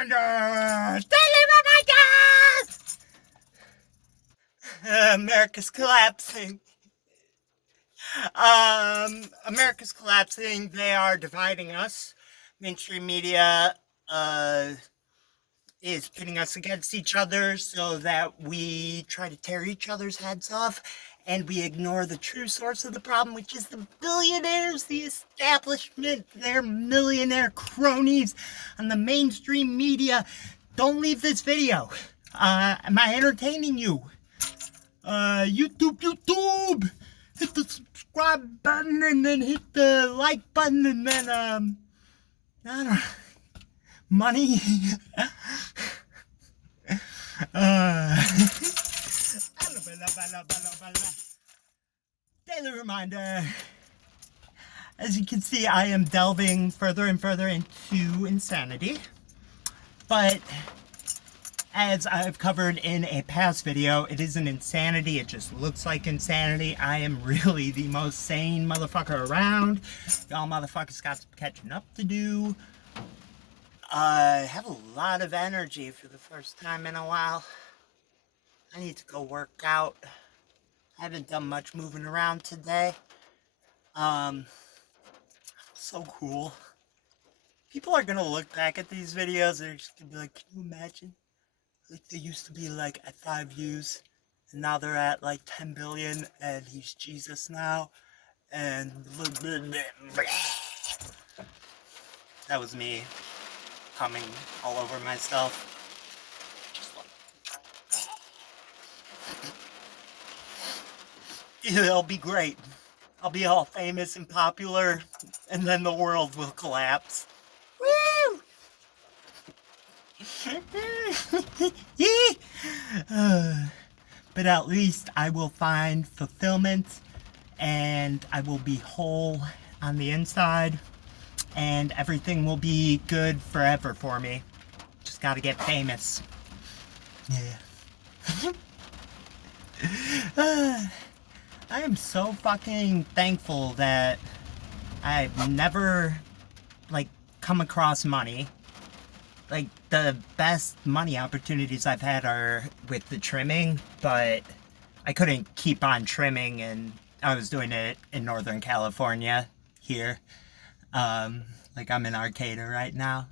reminder! Daily reminder! America's collapsing. America's collapsing. They are dividing us. Mainstream media is pitting us against each other so that we try to tear each other's heads off, and we ignore the true source of the problem, which is the billionaires, the establishment, their millionaire cronies on the mainstream media. Don't leave this video. Am I entertaining you? YouTube! Hit the subscribe button and then hit the like button and then, I don't know, money. Daily reminder. As you can see, I am delving further and further into insanity. But as I've covered in a past video, it isn't insanity, it just looks like insanity. I am really the most sane motherfucker around. Y'all motherfuckers got some catching up to do. I have a lot of energy for the first time in a while. I need to go work out. I haven't done much moving around today. So cool. People are gonna look back at these videos and they're just gonna be like, can you imagine? Like, they used to be like at 5 views, and now they're at like 10 billion, and he's Jesus now, and that was me coming all over myself. Just like, it'll be great. I'll be all famous and popular, and then the world will collapse. Woo! But at least I will find fulfillment, and I will be whole on the inside, and everything will be good forever for me. Just gotta get famous. Yeah. I am so fucking thankful that I've never, like, come across money. Like, the best money opportunities I've had are with the trimming, but I couldn't keep on trimming, and I was doing it in Northern California here. Like, I'm in Arcata right now,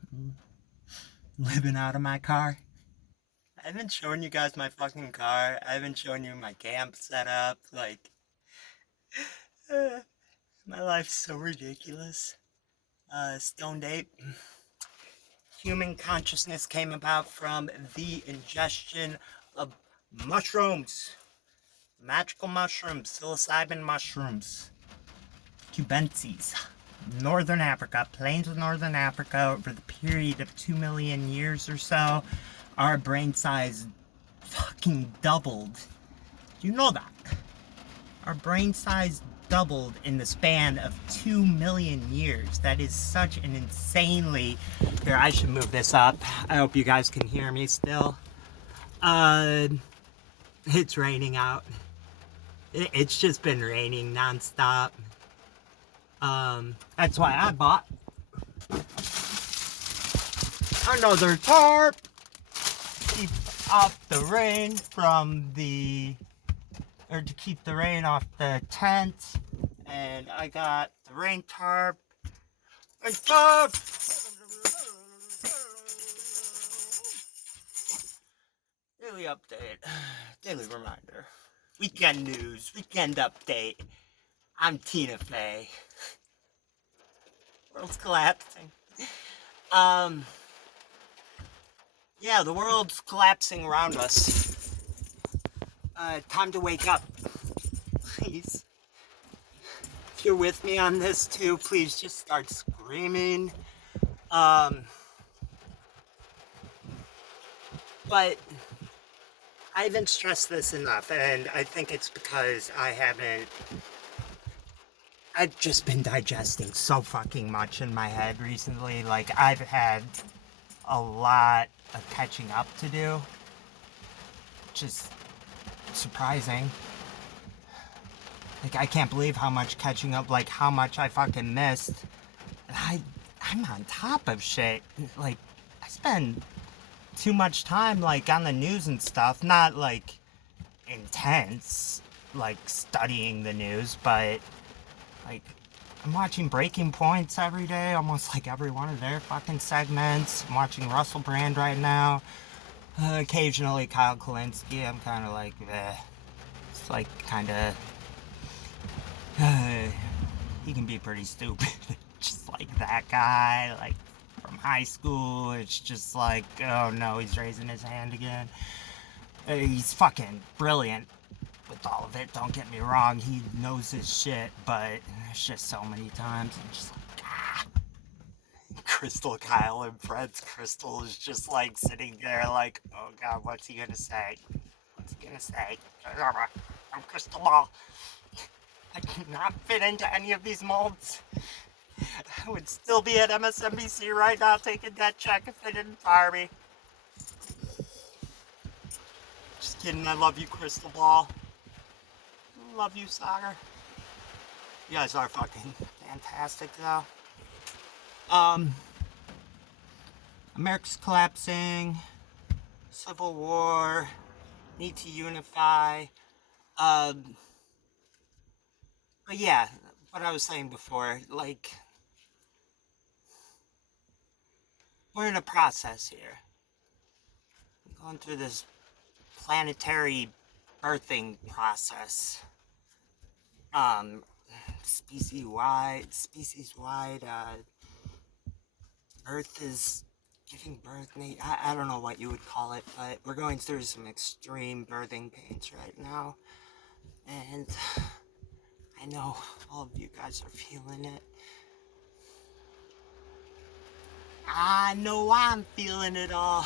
living out of my car. I haven't shown you guys my fucking car. I haven't shown you my camp setup. Like, my life's so ridiculous. Stoned Ape. Human consciousness came about from the ingestion of mushrooms. Magical mushrooms, psilocybin mushrooms. Cubensis. Northern Africa, plains of Northern Africa, over the period of 2 million years or so, our brain size fucking doubled. Do you know that? Our brain size doubled in the span of 2 million years. That is such an insanely... Here, I should move this up. I hope you guys can hear me still. It's raining out. It's just been raining nonstop. That's why I bought another tarp. Keep off the rain from the... or to keep the rain off the tent. And I got the rain tarp and stuff. Daily update, daily reminder, weekend news, weekend update. I'm Tina Fey. World's collapsing. Yeah, the world's collapsing around us. Time to wake up, please. If you're with me on this too, please just start screaming. But I haven't stressed this enough, and I think it's because I've just been digesting so fucking much in my head recently. Like, I've had a lot of catching up to do. Just surprising. Like, I can't believe how much catching up, like, how much I fucking missed. And I'm on top of shit. Like, I spend too much time, like, on the news and stuff. Not, like, intense, like, studying the news, but, like, I'm watching Breaking Points every day, almost like every one of their fucking segments. I'm watching Russell Brand right now. Occasionally Kyle Kalinske. I'm kind of like, eh. It's like, kind of... he can be pretty stupid. Just like that guy, like, from high school. It's just like, oh no, he's raising his hand again. He's fucking brilliant with all of it, don't get me wrong. He knows his shit, but there's just so many times I'm just like, ah. Crystal Kyle and Fred's Crystal is just like sitting there like, oh god, what's he gonna say? What's he gonna say? I'm Crystal Ball. I cannot fit into any of these molds. I would still be at MSNBC right now taking that check if they didn't fire me. Just kidding, I love you, Crystal Ball. Love you, Sagar. You guys are fucking fantastic, though. America's collapsing. Civil War. Need to unify. But yeah, what I was saying before, like, we're in a process here. We're going through this planetary birthing process. Species-wide, Earth is giving birth. I don't know what you would call it, but we're going through some extreme birthing pains right now. And I know all of you guys are feeling it. I know I'm feeling it all.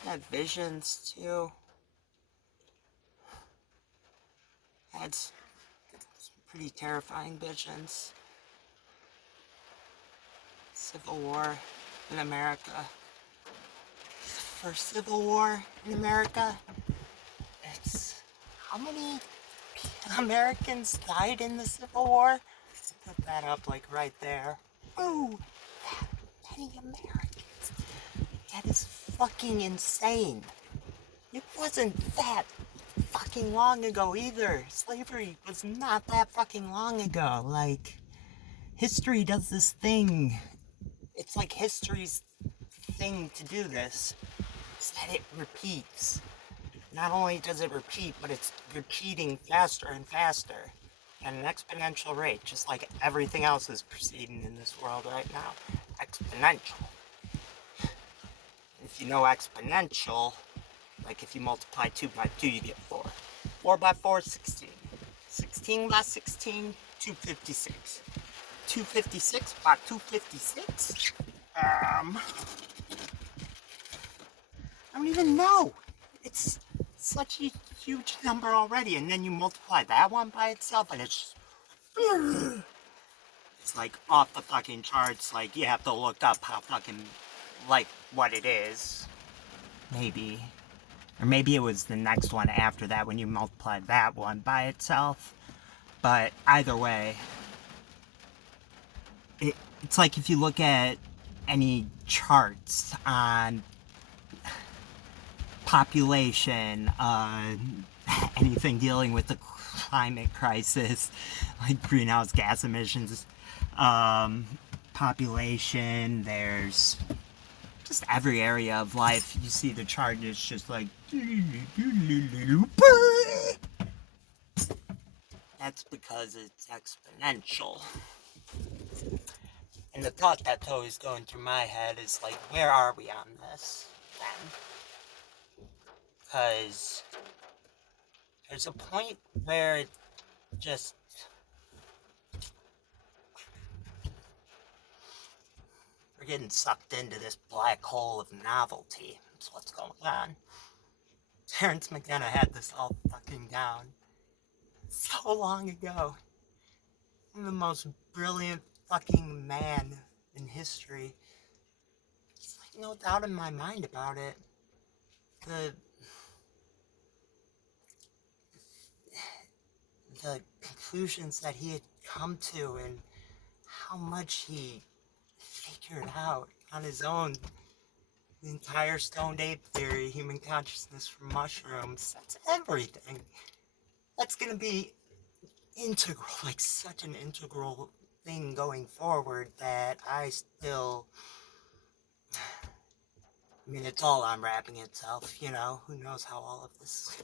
I had visions too. I had some pretty terrifying visions. Civil War in America. The first Civil War in America. It's how many Americans died in the Civil War? Put that up like right there. Ooh, that many Americans. That is fucking insane. It wasn't that fucking long ago either. Slavery was not that fucking long ago. Like, history does this thing. It's like history's thing to do this. Is that it repeats. Not only does it repeat, but it's repeating faster and faster at an exponential rate, just like everything else is proceeding in this world right now. Exponential. If you know exponential, like if you multiply 2 by 2, you get 4. 4 by 4 is 16. 16 by 16, 256. 256 by 256? I don't even know. It's such a huge number already, and then you multiply that one by itself, and it's just... It's like off the fucking charts. Like, you have to look up how fucking, like, what it is. Maybe. Or maybe it was the next one after that when you multiplied that one by itself. But either way, it's like if you look at any charts on population, anything dealing with the climate crisis, like greenhouse gas emissions, population, there's just every area of life. You see the chart, it's just like... That's because it's exponential. And the thought that's always going through my head is like, where are we on this then? Because there's a point where it just... We're getting sucked into this black hole of novelty. That's what's going on. Terrence McKenna had this all fucking down so long ago. The most brilliant fucking man in history. There's like no doubt in my mind about it. The conclusions that he had come to and how much he figured out on his own the entire Stoned Ape theory, human consciousness from mushrooms. That's everything. That's gonna be integral, like such an integral thing going forward that I still. I mean, it's all unwrapping itself, you know? Who knows how all of this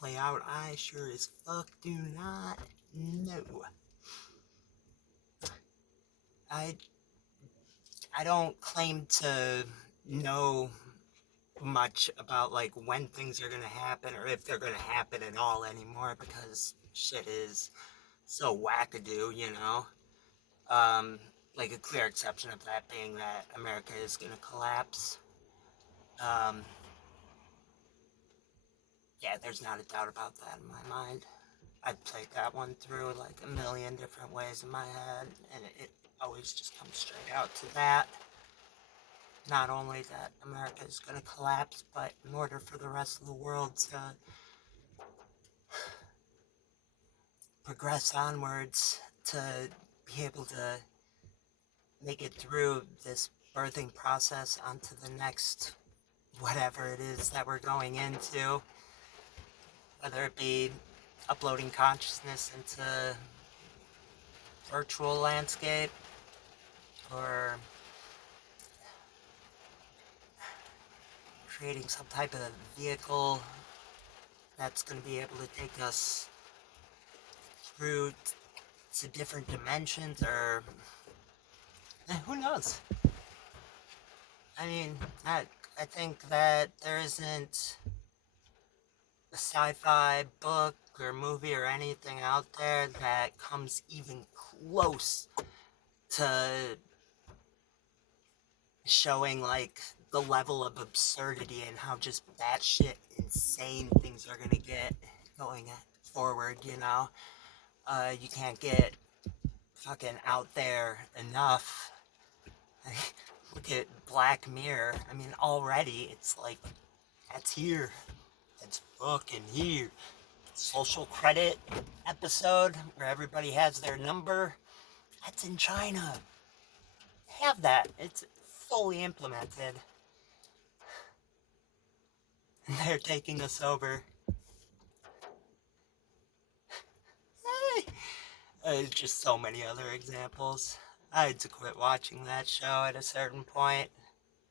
play out? I sure as fuck do not know. I don't claim to know much about like when things are gonna happen or if they're gonna happen at all anymore because shit is so wackadoo, you know? Like a clear exception of that being that America is gonna collapse. Um, yeah, there's not a doubt about that in my mind. I've played that one through like a million different ways in my head, and it always just comes straight out to that. Not only that America is going to collapse, but in order for the rest of the world to progress onwards, to be able to make it through this birthing process onto the next whatever it is that we're going into, whether it be uploading consciousness into virtual landscape or creating some type of vehicle that's going to be able to take us through to different dimensions, or who knows. I mean, I think that there isn't a sci-fi book or movie or anything out there that comes even close to showing like the level of absurdity and how just batshit insane things are gonna get going forward, you know? You can't get fucking out there enough. Look at Black Mirror. I mean, already it's like, that's here. It's fucking here. Social credit episode where everybody has their number. That's in China. Have that. It's fully implemented. And they're taking us over. Just so many other examples. I had to quit watching that show at a certain point.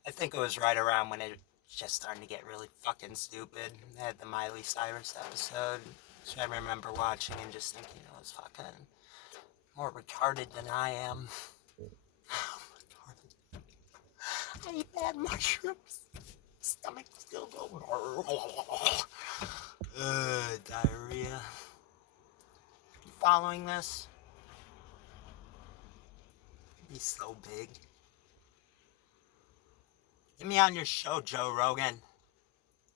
I think it was right around when it was just starting to get really fucking stupid. They had the Miley Cyrus episode, which I remember watching and just thinking it was fucking more retarded than I am. I eat bad mushrooms. Stomach still going. Diarrhea. You following this? He's so big. Get me on your show, Joe Rogan.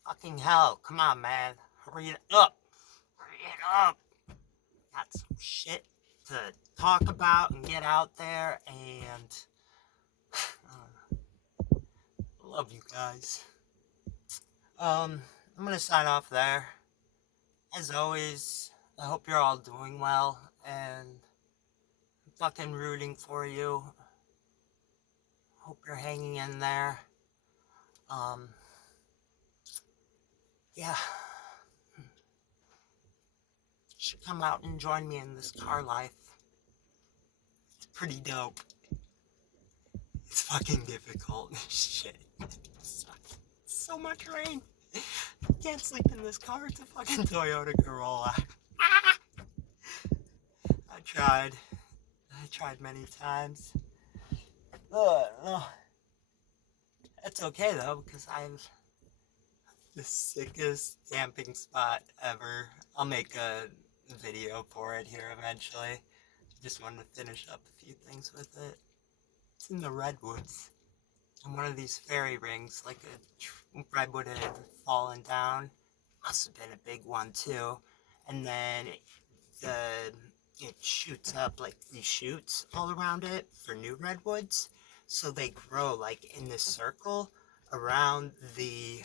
Fucking hell. Come on, man. Hurry it up. Hurry it up. Got some shit to talk about and get out there, and love you guys. I'm gonna sign off there. As always, I hope you're all doing well, and I'm fucking rooting for you. Hope you're hanging in there. Yeah. You should come out and join me in this car life. It's pretty dope. It's fucking difficult. Shit. It's so much rain. Can't sleep in this car. It's a fucking Toyota Corolla. I tried many times. It's okay though, because I have the sickest camping spot ever. I'll make a video for it here eventually. Just wanted to finish up a few things with it. It's in the redwoods. And one of these fairy rings, like a redwood had fallen down. Must have been a big one too. And then it shoots up like these shoots all around it for new redwoods. So they grow like in this circle around the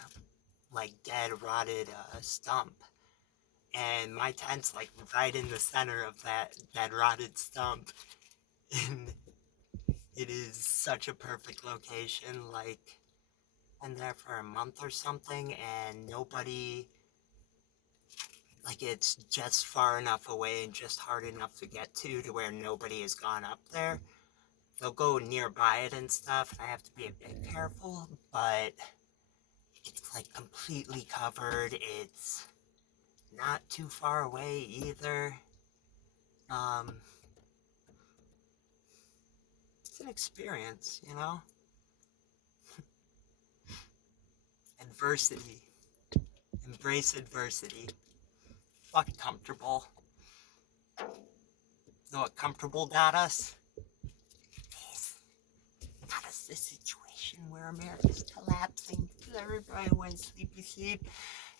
like dead rotted stump. And my tent's like right in the center of that dead rotted stump. And It is such a perfect location. Like, been there for a month or something, and nobody, like, it's just far enough away and just hard enough to get to where nobody has gone up there. They'll go nearby it and stuff, and I have to be a bit careful, but it's like completely covered. It's not too far away either. Um, it's an experience, you know? Adversity. Embrace adversity. Fuck comfortable. Know what comfortable got us? Got us this situation where America's collapsing. Everybody went sleepy sleep,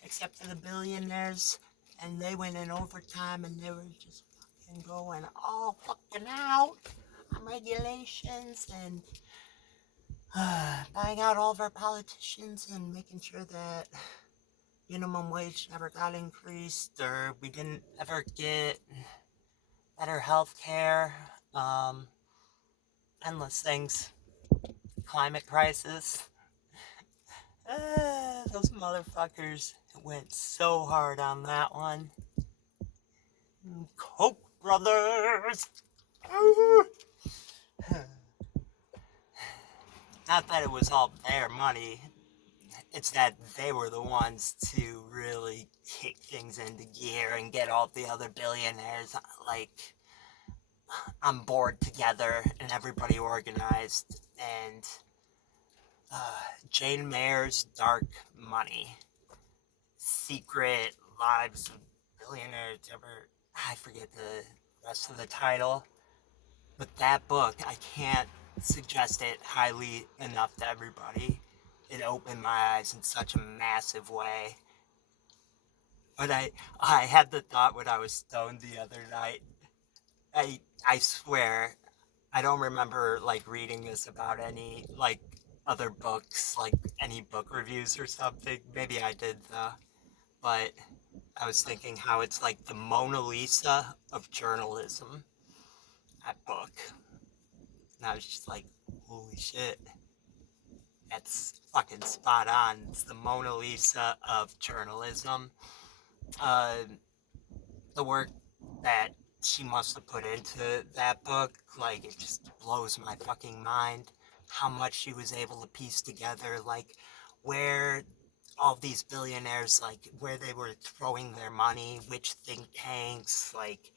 except for the billionaires, and they went in overtime, and they were just fucking going all fucking out on regulations and buying out all of our politicians and making sure that minimum wage never got increased, or we didn't ever get better health care. Endless things. Climate crisis. Those motherfuckers went so hard on that one. Koch brothers! Not that it was all their money, it's that they were the ones to really kick things into gear and get all the other billionaires, like, on board together and everybody organized. And Jane Mayer's Dark Money. Secret Lives of Billionaires, I forget the rest of the title. But that book, I can't suggest it highly enough to everybody. It opened my eyes in such a massive way. But I had the thought when I was stoned the other night. I swear, I don't remember, like, reading this about any, like, other books, like, any book reviews or something. Maybe I did, though. But I was thinking how it's like the Mona Lisa of journalism, that book. And I was just like, holy shit, that's fucking spot on. It's the Mona Lisa of journalism. The work that she must have put into that book, like, it just blows my fucking mind. How much she was able to piece together, like, where all these billionaires, like, where they were throwing their money, which think tanks, like,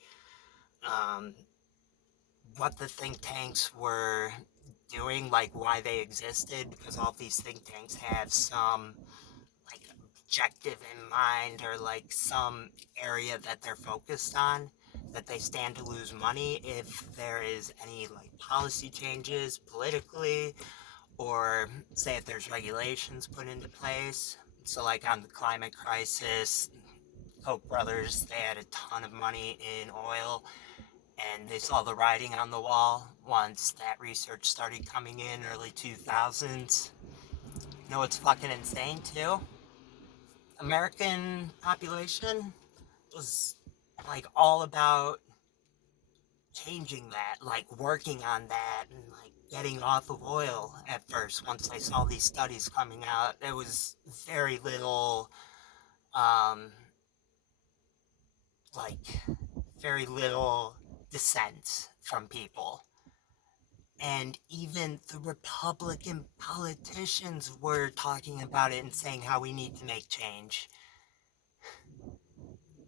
what the think tanks were doing, like, why they existed, because all these think tanks have some, like, objective in mind, or, like, some area that they're focused on, that they stand to lose money if there is any, like, policy changes politically, or say if there's regulations put into place. So, like, on the climate crisis, Koch brothers, they had a ton of money in oil, and they saw the writing on the wall once that research started coming in early 2000s. You know what's fucking insane, too? American population was, like, all about changing that, like, working on that, and, like, getting off of oil at first. Once they saw these studies coming out, there was very little, like, very little dissent from people. And even the Republican politicians were talking about it and saying how we need to make change.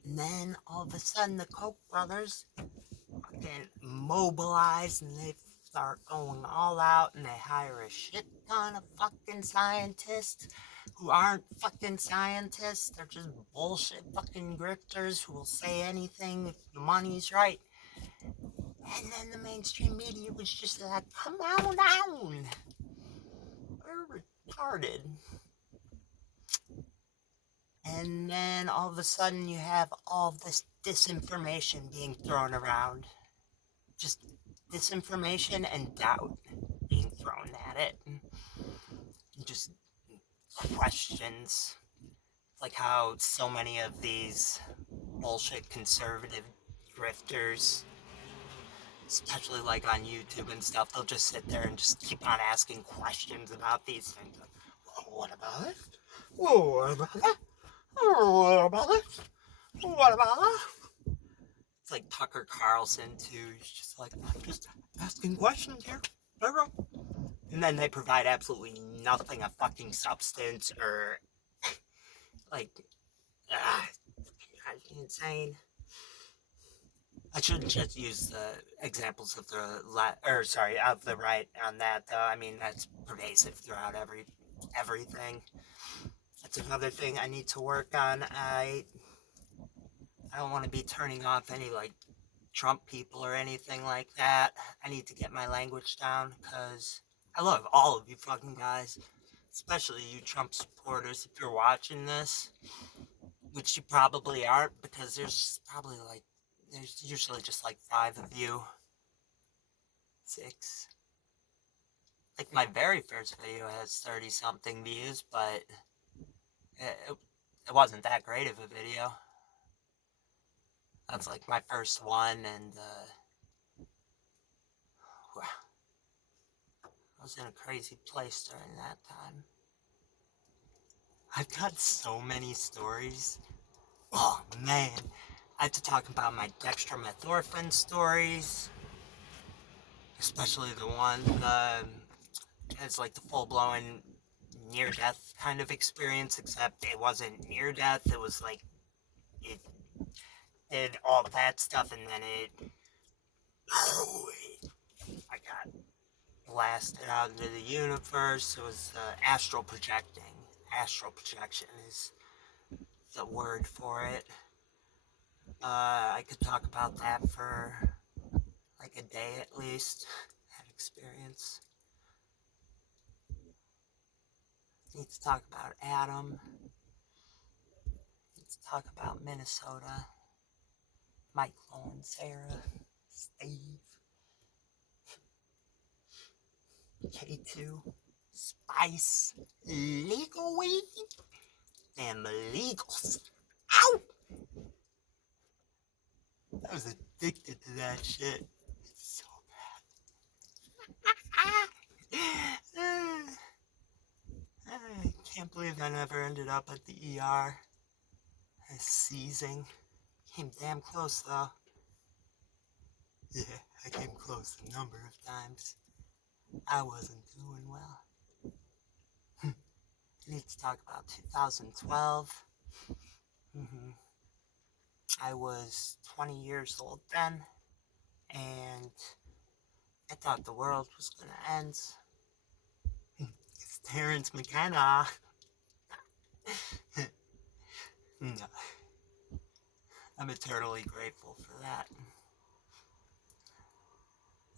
And then all of a sudden the Koch brothers fucking mobilize, and they start going all out, and they hire a shit ton of fucking scientists who aren't fucking scientists. They're just bullshit fucking grifters who will say anything if the money's right. And then the mainstream media was just like, come on down. We're retarded. And then all of a sudden you have all this disinformation being thrown around. Just disinformation and doubt being thrown at it. And just questions. Like how so many of these bullshit conservative grifters especially like on YouTube and stuff, they'll just sit there and just keep on asking questions about these things. Like, what about this? What about that? What about this? What about that? It's like Tucker Carlson too. He's just like, I'm just asking questions here. And then they provide absolutely nothing of fucking substance or like, insane. I shouldn't just use the examples of the of the right on that though. I mean that's pervasive throughout everything. That's another thing I need to work on. I don't want to be turning off any like Trump people or anything like that. I need to get my language down because I love all of you fucking guys, especially you Trump supporters. If you're watching this, which you probably aren't, because there's usually just like 5 of you, 6. Like my very first video has 30 something views, but it wasn't that great of a video. That's like my first one, and I was in a crazy place during that time. I've got so many stories. Oh man, I have to talk about my dextromethorphan stories, especially the one it's like the full-blown near-death kind of experience, except it wasn't near-death. It was like it did all that stuff, and then I got blasted out into the universe. It was astral projecting. Astral projection is the word for it. I could talk about that for like a day at least. That experience. Need to talk about Adam. Need to talk about Minnesota. Michael and Sarah. Steve. K2. Spice. Legal weed. And illegals. Ow! I was addicted to that shit. It's so bad. I can't believe I never ended up at the ER. Seizing. Came damn close though. Yeah, I came close a number of times. I wasn't doing well. I need to talk about 2012. I was 20 years old then, and I thought the world was gonna end. It's Terrence McKenna. No. I'm eternally grateful for that.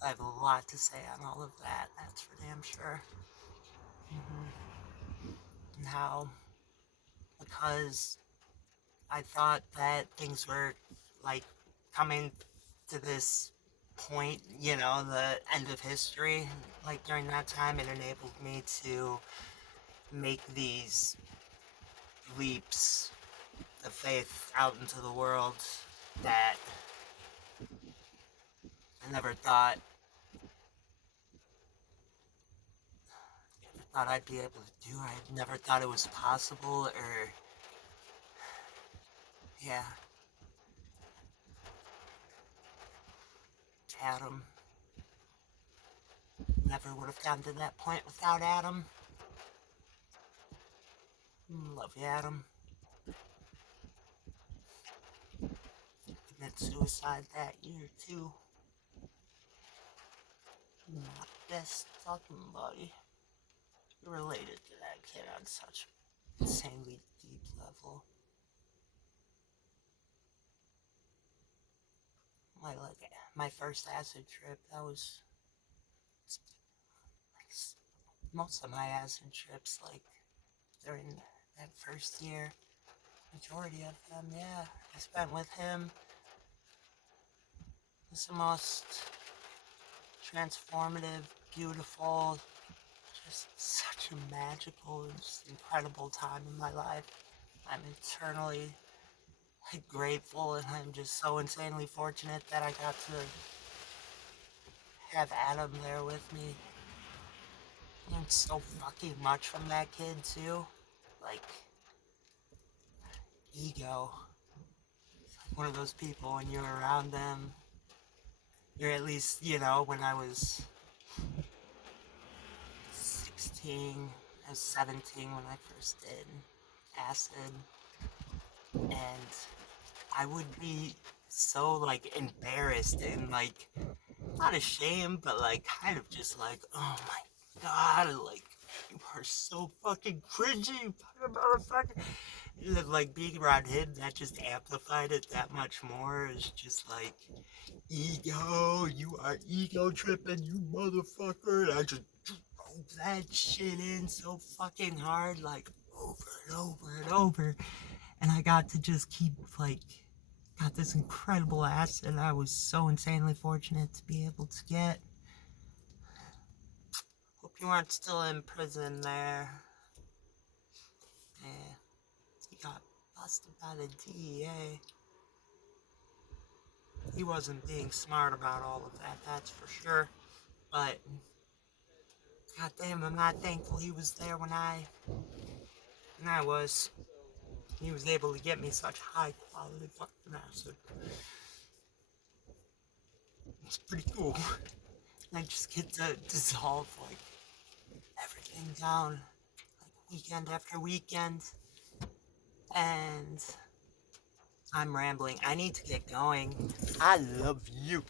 I have a lot to say on all of that, that's for damn sure. And how, because I thought that things were like coming to this point, you know, the end of history, like during that time, it enabled me to make these leaps of faith out into the world that I never thought I'd be able to do. I never thought it was possible, or yeah. Adam. Never would have gotten to that point without Adam. Love you, Adam. Commit suicide that year, too. Not best talking buddy. Related to that kid on such insanely deep level. My first acid trip, that was like most of my acid trips, like during that first year, majority of them, yeah, I spent with him. It was the most transformative, beautiful, just such a magical and just incredible time in my life. I'm eternally grateful, and I'm just so insanely fortunate that I got to have Adam there with me. Learned so fucking much from that kid too. Like, ego. It's like one of those people when you're around them. Or at least, you know, when I was 16, I was 17 when I first did acid. And I would be so, like, embarrassed and, like, not ashamed, but, like, kind of just like, oh my god, like, you are so fucking cringy, you fucking motherfucker. And, like, being around him, that just amplified it that much more. It's just like, ego, you are ego tripping, you motherfucker. And I just drove that shit in so fucking hard, like, over and over and over. And I got to just keep, like, got this incredible ass that I was so insanely fortunate to be able to get. Hope you aren't still in prison there. Yeah, he got busted by the DEA. He wasn't being smart about all of that, that's for sure. But, goddamn, I'm not thankful he was there when I was. He was able to get me such high quality fucking acid. It's pretty cool. I just get to dissolve, like, everything down, like, weekend after weekend. And I'm rambling. I need to get going. I love you.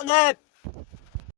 Stoned Ape!